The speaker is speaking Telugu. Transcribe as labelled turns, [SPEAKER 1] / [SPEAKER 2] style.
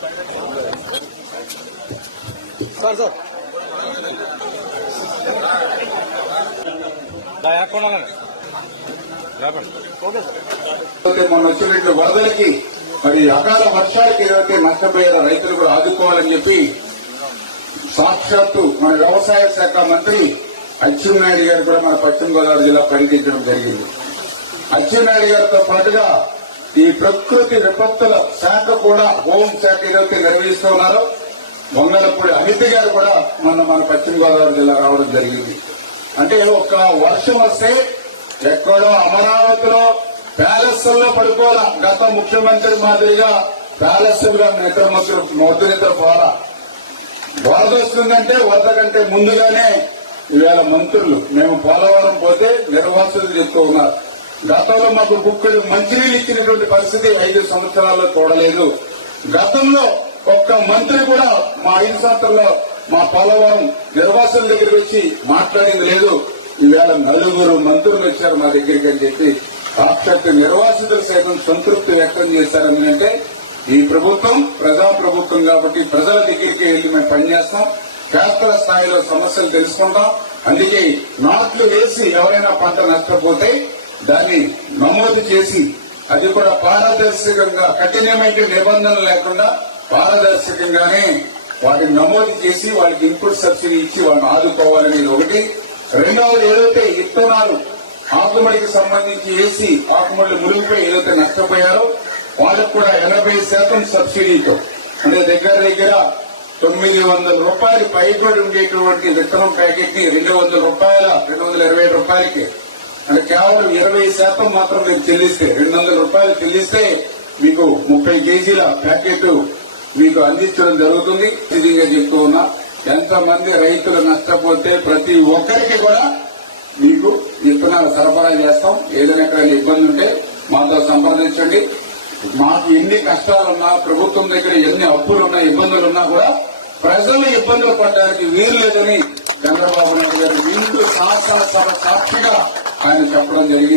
[SPEAKER 1] మొన్న వచ్చినటువంటి వరదలకి మరి అకాల వర్షాలకి ఏదైతే నష్టపోయారో రైతులు కూడా ఆదుకోవాలని చెప్పి సాక్షాత్తు మన వ్యవసాయ శాఖ మంత్రి అచ్చెన్నాయుడు గారు కూడా మన పశ్చిమ గోదావరి జిల్లా పర్యటించడం జరిగింది అచ్చెన్నాయుడు గారితో పాటుగా ఈ ప్రకృతి విపత్తుల శాఖ కూడా హోం శాఖ ఏదైతే ఉన్నారో వంగలపూడి అమిత్ గారు కూడా మొన్న మన పశ్చిమ గోదావరి జిల్లా రావడం జరిగింది అంటే ఒక్క వర్షం వస్తే ఎక్కడో అమరావతిలో లో పడుకోవాలా గత ముఖ్యమంత్రి మాదిరిగా ప్యాలెస్ ఇతర మంత్రులు మోదీతో పోరా వరద వస్తుందంటే వరద కంటే ముందుగానే ఈవేళ మంత్రులు మేము పోలవరం పోతే నిర్వాసులు చెప్తూ ఉన్నారు గతంలో మాకు ముగ్గురు మంత్రులు ఇచ్చినటువంటి పరిస్థితి ఐదు సంవత్సరాల్లో చూడలేదు గతంలో ఒక్క మంత్రి కూడా మా ఐదు సంవత్సరంలో మా పోలవరం నిర్వాసుల దగ్గర వచ్చి మాట్లాడింది లేదు ఈవేళ నలుగురు మంత్రులు వచ్చారు మా దగ్గరికి అని చెప్పి సాక్షాత్ నిర్వాసితులు సైతం సంతృప్తి వ్యక్తం చేశారని అంటే ఈ ప్రభుత్వం ప్రజా ప్రభుత్వం కాబట్టి ప్రజల దగ్గరికి వెళ్ళి మేము పనిచేస్తాం క్షేత్ర స్థాయిలో సమస్యలు తెలుసుకుంటాం అందుకే నాట్లు వేసి ఎవరైనా పంట నష్టపోతే దాన్ని నమోదు చేసి అది కూడా పారదర్శకంగా కఠినమైన నిబంధనలు లేకుండా పారదర్శకంగానే వాటిని నమోదు చేసి వాళ్ళకి ఇన్పుట్ సబ్సిడీ ఇచ్చి వాళ్ళని ఆదుకోవాలనేది ఒకటి రెండవది ఏదైతే ఇత్తనాలు ఆకుమడికి సంబంధించి వేసి ఆకుమడి మునిగిపోయి ఏదైతే నష్టపోయారో వాళ్ళకు కూడా ఎనభై శాతం సబ్సిడీతో అంటే దగ్గర దగ్గర తొమ్మిది వందల రూపాయలు పైబడి ఉండేటువంటి విత్తనం ప్యాకెట్ ని రెండు వందల రూపాయల రెండు వందల ఇరవై రూపాయలకి అంటే కేవలం ఇరవై శాతం మాత్రం మీకు చెల్లిస్తే రెండు వందల రూపాయలు చెల్లిస్తే మీకు ముప్పై కేజీల ప్యాకెట్ మీకు అందించడం జరుగుతుంది నిజంగా చెప్తూ ఉన్నా ఎంతమంది రైతులు నష్టపోతే ప్రతి ఒక్కరికి కూడా మీకు విత్తనాలు సరఫరా చేస్తాం ఏదైనా ఎక్కడైనా ఇబ్బంది ఉంటే మాతో సంప్రదించండి మాకు ఎన్ని కష్టాలున్నా ప్రభుత్వం దగ్గర ఎన్ని అప్పులున్నా ఇబ్బందులున్నా కూడా ప్రజలు ఇబ్బందులు పడ్డానికి వీలు లేదని చంద్రబాబు నాయుడు గారు నిండు శాసనసభ సాక్షిగా ఆయన చెప్పడం జరిగింది